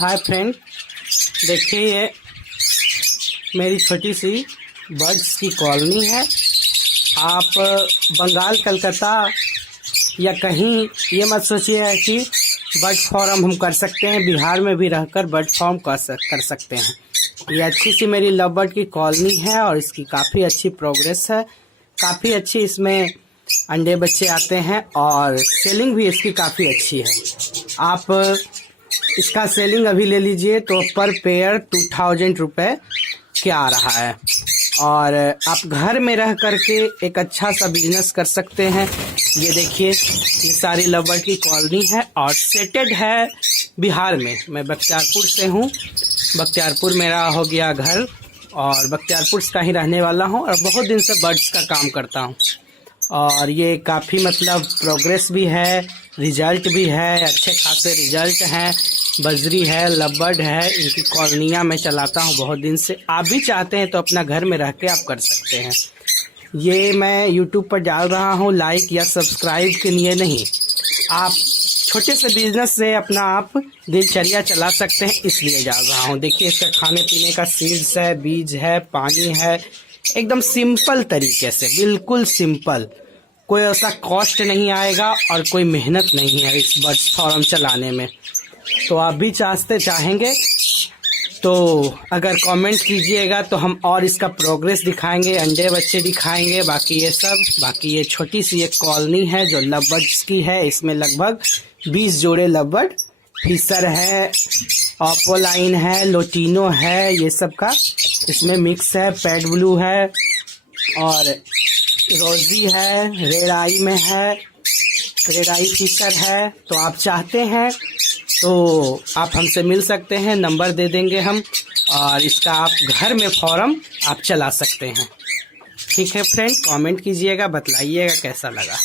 Hi friend, देखिए ये मेरी छोटी सी बर्ड्स की कॉलोनी है। आप बंगाल कलकत्ता या कहीं ये मत सोचिए कि बर्ड फार्म हम कर सकते हैं। बिहार में भी रहकर बर्ड फार्म कर सकते हैं। ये अच्छी सी मेरी लव बर्ड की कॉलोनी है और इसकी काफ़ी अच्छी प्रोग्रेस है। काफ़ी अच्छी इसमें अंडे बच्चे आते हैं और सेलिंग भी इसकी काफ़ी अच्छी है। आप इसका सेलिंग अभी ले लीजिए तो पर पेयर 2000 रुपये के आ रहा है और आप घर में रह करके एक अच्छा सा बिजनेस कर सकते हैं। ये देखिए, ये सारी लव बर्ड की कॉलोनी है और सेटेड है बिहार में। मैं बख्तियारपुर से हूँ। बख्तियारपुर मेरा हो गया घर और बख्तियारपुर का ही रहने वाला हूँ और बहुत दिन से बर्ड्स का काम करता हूँ। और ये काफ़ी मतलब प्रोग्रेस भी है, रिजल्ट भी है, अच्छे खासे रिजल्ट हैं। बजरी है, लबर्ड है, इनकी कॉलोनियाँ मैं चलाता हूँ बहुत दिन से। आप भी चाहते हैं तो अपना घर में रह के आप कर सकते हैं। ये मैं यूट्यूब पर डाल रहा हूँ लाइक या सब्सक्राइब के लिए नहीं। आप छोटे से बिजनेस से अपना आप दिनचर्या चला सकते हैं, इसलिए डाल रहा हूँ। देखिए, इसका खाने पीने का सीड्स है, बीज है, पानी है, एकदम सिंपल तरीके से, बिल्कुल सिंपल। कोई ऐसा कॉस्ट नहीं आएगा और कोई मेहनत नहीं है इस बर्ड फार्म चलाने में। तो आप भी चाहेंगे तो अगर कमेंट कीजिएगा तो हम और इसका प्रोग्रेस दिखाएंगे, अंडे बच्चे दिखाएंगे। बाकी ये छोटी सी एक कॉलोनी है जो लव बर्ड्स की है। इसमें लगभग 20 जोड़े लव बर्ड, फिशर है, ऑपोलाइन है, लोटिनो है, ये सब का इसमें मिक्स है। पैड ब्लू है और रोजी है, रेड आई में है, रेड आई फिशर है। तो आप चाहते हैं तो आप हमसे मिल सकते हैं, नंबर दे देंगे हम और इसका आप घर में फार्म आप चला सकते हैं। ठीक है फ्रेंड, कमेंट कीजिएगा, बतलाइएगा कैसा लगा।